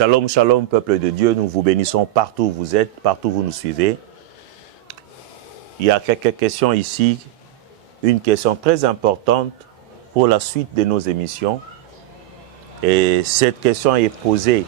Shalom, shalom, peuple de Dieu. Nous vous bénissons partout où vous êtes, partout où vous nous suivez. Il y a quelques questions ici. Une question très importante pour la suite de nos émissions. Et cette question est posée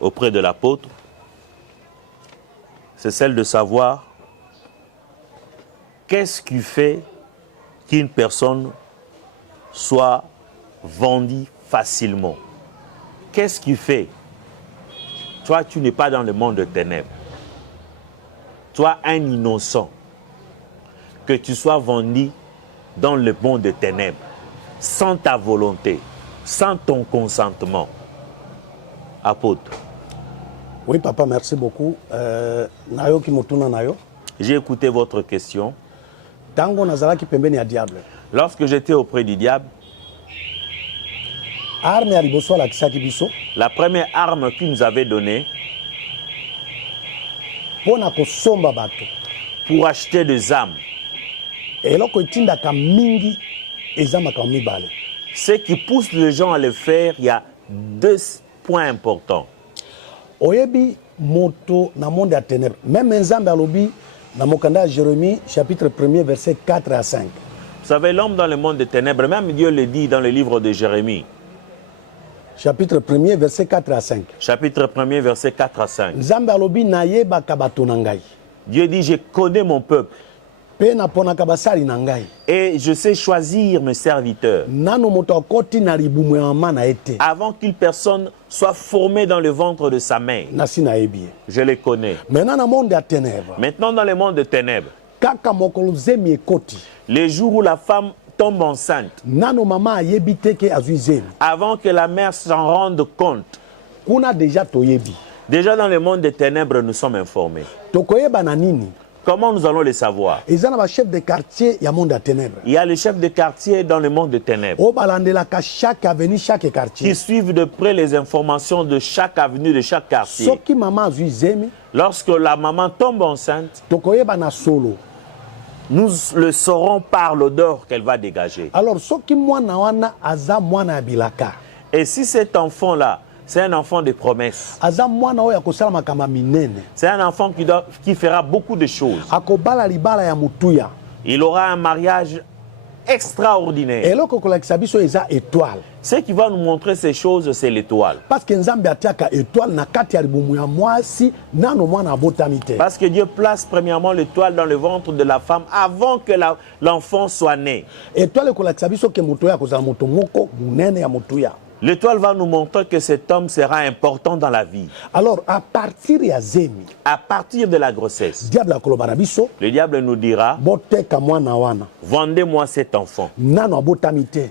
auprès de l'apôtre. C'est celle de savoir qu'est-ce qui fait qu'une personne soit vendue facilement. Qu'est-ce qui fait? Toi, tu n'es pas dans le monde de ténèbres. Toi, un innocent, que tu sois vendu dans le monde de ténèbres, sans ta volonté, sans ton consentement. Apôtre. Oui, papa, merci beaucoup. Nayo ki motuna nayo. J'ai écouté votre question. Tango nazala ki pembeni ya diable. Lorsque j'étais auprès du diable, arme ya liboso la kisaki biso. La première arme qu'il nous avait donnée, Pona ko somba bato. Pour acheter des âmes. Eloko itinda ka mingi ezama ka mibale. Ce qui pousse les gens à le faire, il y a deux points importants. Oyebi moto na monde ya ténèbres. Même Nzambe alobi na mokanda Jérémie chapitre 1er verset 4 à 5. Vous savez, l'homme dans le monde des ténèbres, même Dieu le dit dans le livre de Jérémie. Chapitre 1er verset 4 à 5. Chapitre 1er verset 4 à 5. Nzambe alobi nayeba ka bato na ngai. Dieu dit, je connais mon peuple. Pe na pona ka basali na ngai. Et je sais choisir mes serviteurs. Nano moto akoti na libumu ya mama na ete. Avant qu'une personne soit formée dans le ventre de sa mère. Nasi na ebi. Je les connais. Maintenant dans le monde des ténèbres. Maintenant dans le monde des ténèbres. Kaka mokolo zemi ekoti. Les jours où la femme tombe enceinte. Nano mama ayebi te ke azui zemi. Avant que la mère s'en rende compte. Kuna déjà toyebi. Déjà dans le monde des ténèbres, nous sommes informés. Tokoyeba na nini? Comment nous allons le savoir? Il y a chef de quartier, il y a monde de ténèbres. Il y a les chefs de quartier dans le monde des ténèbres. Chaque avenue, chaque quartier. Qui suivent de près les informations de chaque avenue, de chaque quartier. Lorsque la maman tombe enceinte, nous le saurons par l'odeur qu'elle va dégager. Alors, et si cet enfant-là, c'est un enfant de promesse. C'est un enfant qui fera beaucoup de choses. Il aura un mariage extraordinaire. Ce qui va nous montrer ces choses, c'est l'étoile. Parce que Dieu place premièrement l'étoile dans le ventre de la femme avant que l'enfant soit né. L'étoile va nous montrer que cet homme sera important dans la vie. Alors, à partir de la grossesse, le diable nous dira, vendez-moi cet enfant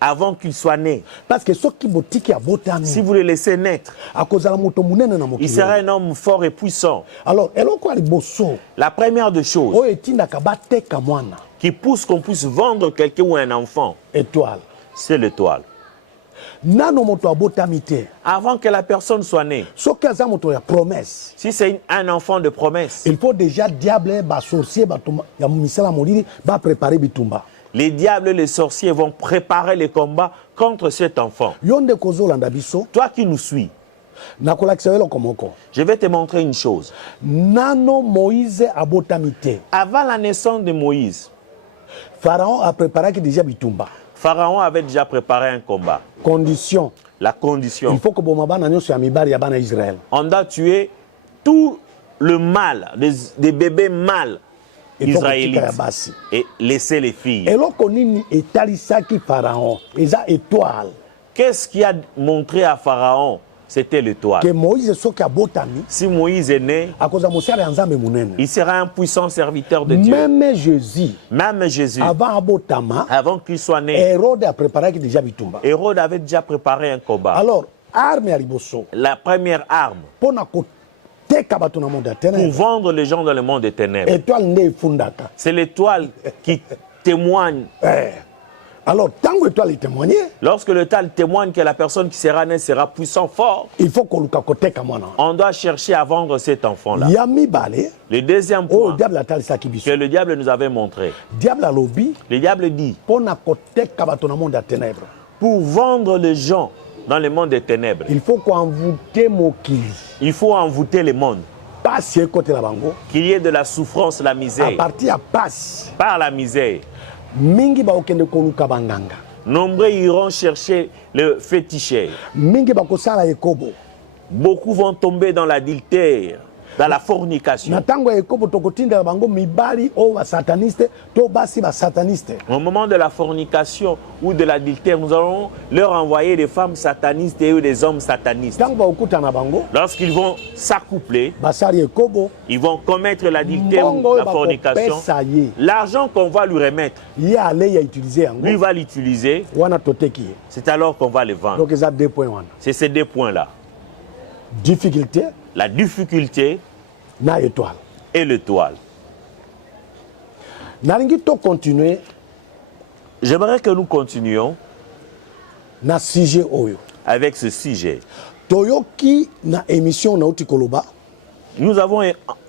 avant qu'il soit né. Parce que si vous le laissez naître, il sera un homme fort et puissant. Alors, la première des choses qui pousse qu'on puisse vendre quelqu'un ou un enfant, c'est l'étoile. Avant que la personne soit née, si c'est un enfant de promesse, il faut déjà diable, sorcier, préparer bitumba. Les diables et les sorciers vont préparer les combats contre cet enfant. Toi qui nous suis, je vais te montrer une chose. Avant la naissance de Moïse, Pharaon a préparé déjà bitumba. Pharaon avait déjà préparé un combat. Condition. La condition. Il faut que Israël. On doit tuer tout le mâle, des bébés mâles israélites et laisser les filles. Qu'est-ce qui a montré à Pharaon? C'était l'étoile. Si Moïse est né, il sera un puissant serviteur de Dieu. Même Jésus, avant qu'il soit né, Hérode avait déjà préparé un combat. Alors, la première arme pour vendre les gens dans le monde des ténèbres, c'est l'étoile qui témoigne. Alors, tant que l'étoile témoigne, lorsque l'étoile témoigne que la personne qui sera née sera puissant, fort, il faut qu'on on doit chercher à vendre cet enfant-là. Le deuxième point que le diable nous avait montré, le diable dit, pour vendre les gens dans le monde des ténèbres. il faut koenvoûter mokili Il faut envoûter le monde. pasi ekotela bango Qu'il y ait de la souffrance, la à misère. partir ya pasi Par la misère. mingi bakokende koluka banganga Nombreux iront chercher le féticheur. mingi bakosala ekobo Beaucoup vont tomber dans l'adultère, dans la fornication. na ntango ya ekobo tokotindela bango mibali oyo basataniste to basi basataniste Au moment de la fornication ou de l'adultère, nous allons leur envoyer des femmes satanistes et des hommes satanistes. ntango bakokutana bango Lorsqu'ils vont s'accoupler, basali ekobo ils vont commettre l'adultère mbongo ou oyo la fornication. bakopesa ye L'argent qu'on va lui remettre, ye alei ya utilize yango lui va l'utiliser. wana toteki ye C'est alors qu'on va le vendre. donc eza 2 points wana C'est ces deux points-là. difficulté La difficulté na étoile et l'étoile. nalingi tocontinue J'aimerais que nous continuions na sujet oyo avec ce sujet. toyoki na émission nauti koloba Nous avons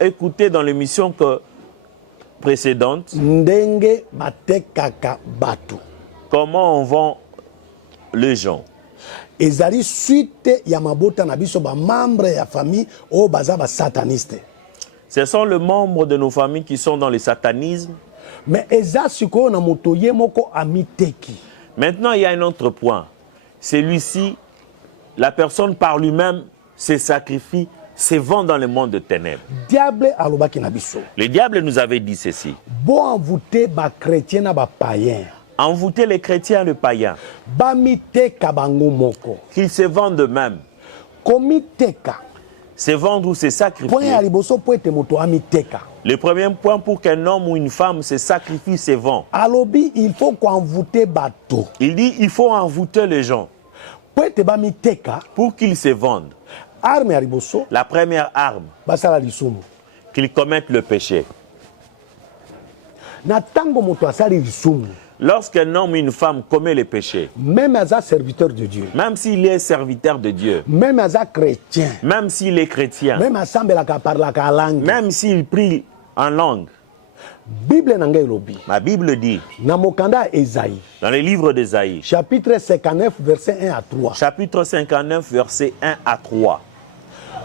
écouté dans l'émission précédente ndenge batekaka bato comment on vend les gens. ezali suite ya mabota na biso bamembre ya famille oyo baza basataniste Ce sont les membres de nos familles qui sont dans le satanisme. mais eza sikoyo na moto ye moko amiteki Maintenant, il y a un autre point. Celui-ci, la personne par lui-même se sacrifie, se vend dans le monde de ténèbres. diable alobaki na biso Le diable nous avait dit ceci. bo envoûte bachrétien na bapayen Envoûter les chrétiens, les païens, bamiteka bango moko qu'ils se vendent eux-mêmes. komiteka Se vendre ou se point sacrifier. ya liboso po ete moto amiteka Le premier point pour qu'un homme ou une femme se sacrifie, se vend. alobi il faut koenvoûte bato Il dit il faut envoûter les gens po ete bamiteka pour qu'ils se vendent. arme ya liboso La première arme, basala lisumu qu'ils commettent le péché. na ntango moto asali lisumu Lorsqu'un homme ou une femme commet le péché, même aza serviteur de Dieu même s'il est serviteur de Dieu, même aza chrétien même s'il est chrétien, même asambelaka aparlaka langue même s'il prie en langue, bible na ngai elobi la Bible dit, na mokanda ya Esaïe dans le livre d'Ésaïe, chapitre 59 verset 1 à 3 chapitre 59, versets 1 à 3,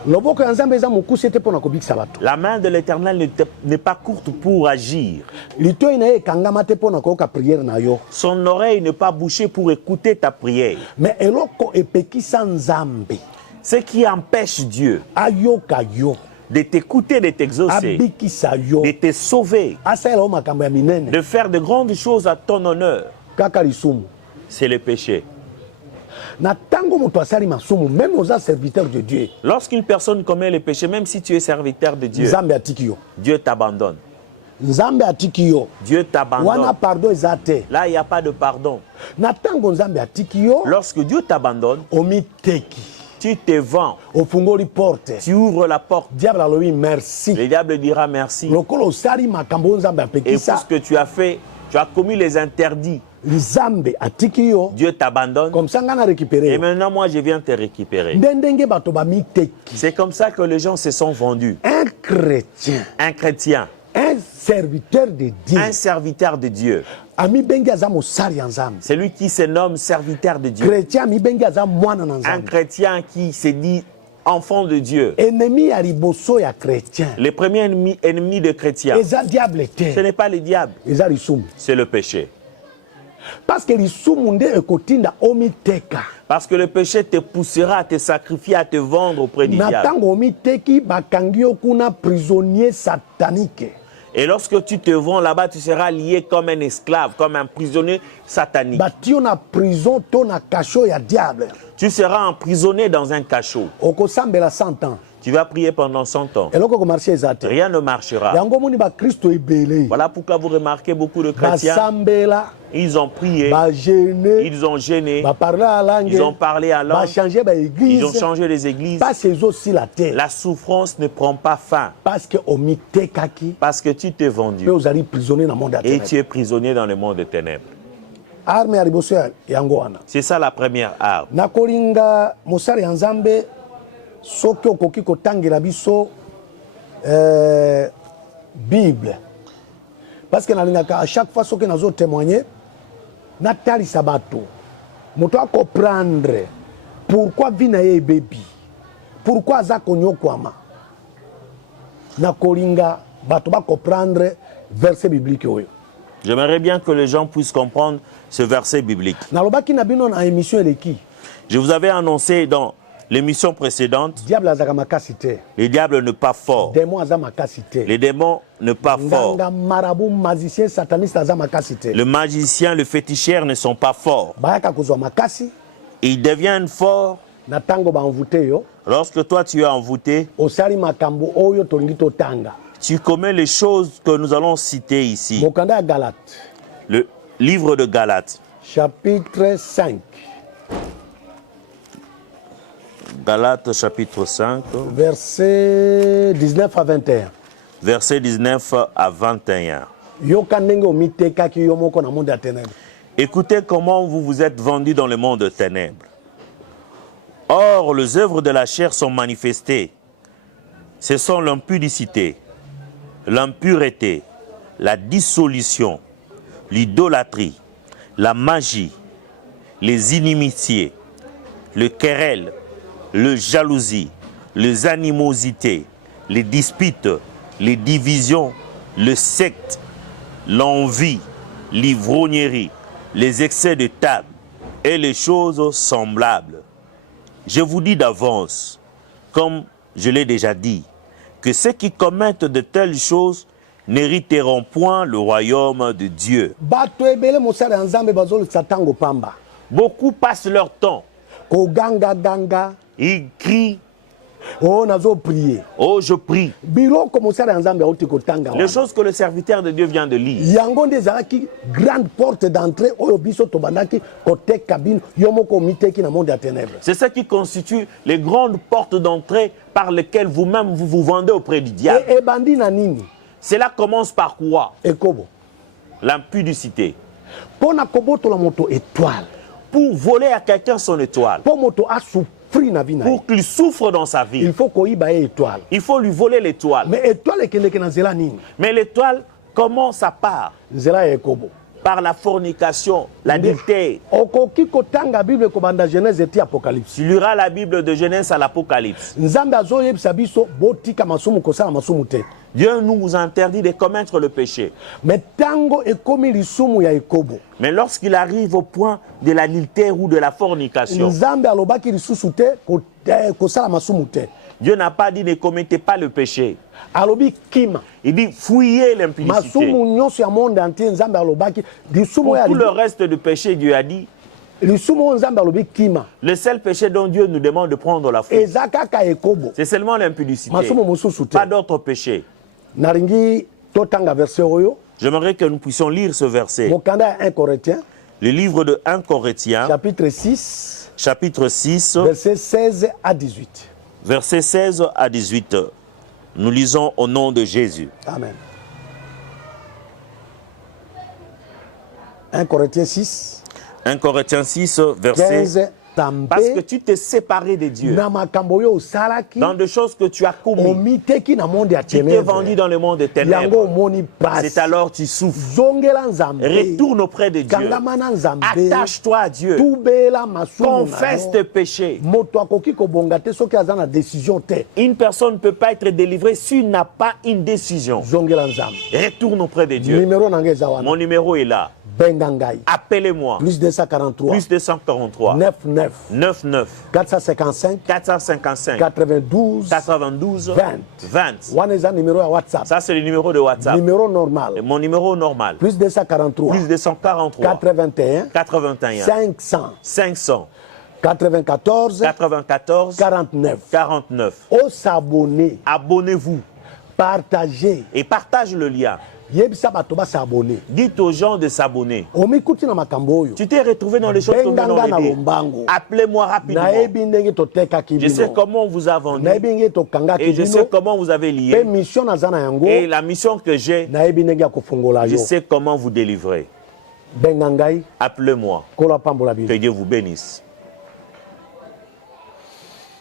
loboko ya nzambe eza mokusi ete mpo na kobikisa bato la main de l'Éternel n'est pas courte pour agir. litoi na ye ekangama te mpo na koyoka priere na yo Son oreille n'est pas bouchée pour écouter ta prière. mais eloko epekisa nzambe Ce qui empêche Dieu ayoka yo de t'écouter, de t'exaucer, abikisa yo de te sauver, asalela yo makambo ya minene de faire de grandes choses à ton honneur, kaka lisumu c'est le péché. na ntango moto asali masumu même oza serviteur de Dieu Lorsqu'une personne commet le péché, même si tu es serviteur de Dieu, nzambe atiki yo Dieu t'abandonne. nzambe atiki yo Dieu wana t'abandonne. pardon eza te Là, il n'y a pas de pardon. na ntango nzambe atiki yo Lorsque Dieu t'abandonne, omiteki tu te vends, ofungoli porte tu ouvres la porte. diable alobi merci Le diable dira merci. lokola osali makambo oyo nzambe Et pour apekisa ce que tu as fait, tu as commis les interdits. nzambe atiki yo Dieu t'abandonne. comme ça nga na récupéré Et yo maintenant, moi, je viens te récupérer. nde ndenge bato bamiteki C'est comme ça que les gens se sont vendus. un chrétien Un chrétien, un serviteur de Dieu un serviteur de Dieu, amibengi aza mosali ya nzambe celui qui se nomme serviteur de Dieu, chrétien amibengi aza mwana na un nzambe chrétien qui se dit enfant de Dieu. ennemi ya liboso ya chrétien Le premier ennemi de chrétien, eza diable ce te n'est pas le diable, eza lisumu c'est le péché. parce que lisumu nde ekotinda omiteka Parce que le péché te poussera à te sacrifier, à te vendre auprès du na diable. ntango omiteki bakangi yo kuna prisonnier satanique Et lorsque tu te vends là-bas, tu seras lié comme un esclave, comme un prisonnier satanique. bati yo na prison to na kasho ya diable Tu seras emprisonné dans un cachot. okosambela 100 ans Tu vas prier pendant 100 ans. eloko komarche eza te Rien ne marchera. yango moni bakristo ebele Voilà pourquoi vous remarquez beaucoup de chrétiens. basambela Ils ont prié, bagene ils ont gêné, baparle ya langue ils ont parlé à langue, bachange ils ont baeglise changé les églises. pasi ezosila te La souffrance ne prend pas fin parce que omitekaki parce que tu t'es vendu mpe ozali prisonnier na monde ya et ténèbre tu es prisonnier dans le monde des ténèbres. arme ya liboso yango wana C'est ça la première arme. nakolinga mosali ya nzambe soki okoki kotangela biso bible parce que nalingaka à chaque fois soki nazotémoigne natalisa bato moto a comprendre pourquoi vie na ye baby, pourquoi aza konyokwama na kolinga bato ba comprendre verset biblique oyo. J'aimerais bien que les gens puissent comprendre ce verset biblique. Nalobaki na bino na émission eleki. Je vous avais annoncé dans l'émission précédente, Diable azaka makasi te. les diables ne pas forts. Démon aza makasi te. Les démons ne pas forts. Nganga marabout magicien sataniste aza makasi te. Le magicien, le féticheur ne sont pas forts. Bayaka kozwa makasi Ils deviennent forts na tango ba envoûté yo. lorsque toi tu es envoûté. Osali makambo oyo tolingi totanga. Tu commets les choses que nous allons citer ici. Mokanda ya Galate. Le livre de Galates. Chapitre 5. Galates chapitre 5, Verset 19 à 21. verset 19 à 21. Yoka ndenge omitekaki yo moko na monde ya ténèbres. Écoutez comment vous vous êtes vendus dans le monde de ténèbres. Or, les œuvres de la chair sont manifestées. Ce sont l'impudicité, l'impureté, la dissolution, l'idolâtrie, la magie, les inimitiés, le querelle, le jalousie, les animosités, les disputes, les divisions, le secte, l'envie, l'ivrognerie, les excès de table et les choses semblables. Je vous dis d'avance, comme je l'ai déjà dit, que ceux qui commettent de telles choses n'hériteront point le royaume de Dieu. Bato ebele mosala ya Nzambe bazolekisa tango pamba. Beaucoup passent leur temps, Koganga ganga. ils crient, Oh nazo prier. oh je prie. Biloko mosala ya Nzambe auti kotanga Les wana. choses que le serviteur de Dieu vient de lire. Yango nde ezalaki grande porte d'entrée oyo biso tobandaki koteka bino yo moko omiteki na monde ya ténèbres. C'est ce qui constitue les grandes portes d'entrée par lesquelles vous-même vous vous vendez auprès du diable. Ebandi na nini? Cela commence par quoi? Ekobo. L'impudicité. Pona kobotola moto étoile. Pour voler à quelqu'un son étoile, Po moto a souffri na vie na ye. pour qu'il souffre dans sa vie, Il faut koyiba ye étoile. il faut lui voler l'étoile. Mais étoile ekendeke na nzela nini? Mais l'étoile, comment ça part? Nzela ya ekobo. Par la fornication, l'adultère. Okoki kotanga Bible kobanda Genèse eti Apocalypse. Tu liras la Bible de Genèse à l'Apocalypse. Nzambe azoyebisa biso botika masumu kosala masumu te. Dieu nous interdit de commettre le péché. Mais tango ekomi lisumu ya ekobo. Mais lorsqu'il arrive au point de l'adultère ou de la fornication, Nzambe alobaki lisusu te kosala masumu te. Dieu n'a pas dit ne commettez pas le péché. Alobi kima. Il dit fouillez l'impudicité. Masumu nyonso ya monde entier Nzambe alobaki lisumu Pour ya tout le reste du péché, Dieu a dit, lisumu Nzambe alobi kima. le seul péché dont Dieu nous demande de prendre la faute, Eza kaka ekobo. c'est seulement l'impudicité. Masumu mosusu te. Pas d'autre péché. Naringi totanga verset oyo. J'aimerais que nous puissions lire ce verset. Mokanda ya 1 Corinthiens Le livre de 1 Corinthiens, chapitre 6 chapitre 6, verset 16 à 18. versets 16 à 18. Nous lisons au nom de Jésus. Amen. 1 Corinthiens 6 1 Corinthiens 6, verset 15. Parce que tu t'es séparé de Dieu Na makambo yo osalaki dans des choses que tu as commises. omiteki na monde ya Tu t'es ténèbres. vendu dans le monde des Yango ténèbres. omoni pasi. C'est alors tu souffres. Zongela Nzambe. Retourne auprès de Dieu. Kangama na Nzambe. Attache-toi à Dieu. Tubela masumu na Confesse yo. tes péchés. Moto akoki kobonga te soki aza na décision te. Une personne ne peut pas être délivrée s'il n'a pas une décision. Zongela Nzambe. Retourne auprès de Dieu. Numéro nanga eza wana. Mon numéro est là. Benga ngai. Appelez-moi. Plus 243. Plus 243 99 99 455 455 92 92 20. 20. Wana eza numéro ya WhatsApp. Ça, c'est le numéro de WhatsApp. Numéro normal. Et mon numéro normal. Plus 243 Plus 243 81 81 500 500 94 94 49. 49. O s'abonner, Abonnez-vous partager. et partage le lien. Yebisa bato ba s'abonner. Dites aux gens de s'abonner. Omikuti na makambo oyo. Tu t'es retrouvé dans les choses que nous Benganga na allons aider. lombango. Appelez-moi rapidement. Nayebi ndenge totekaki Je sais bino. comment on vous a vendu Nayebi ndenge tokangaki et je sais bino. comment vous avez Pe lié. mission naza na yango. Et la mission que j'ai, Nayebi ndenge ya kofungola je yo. sais comment vous délivrer. Benga ngai Appelez-moi. kola pambola Que bino. Dieu vous bénisse.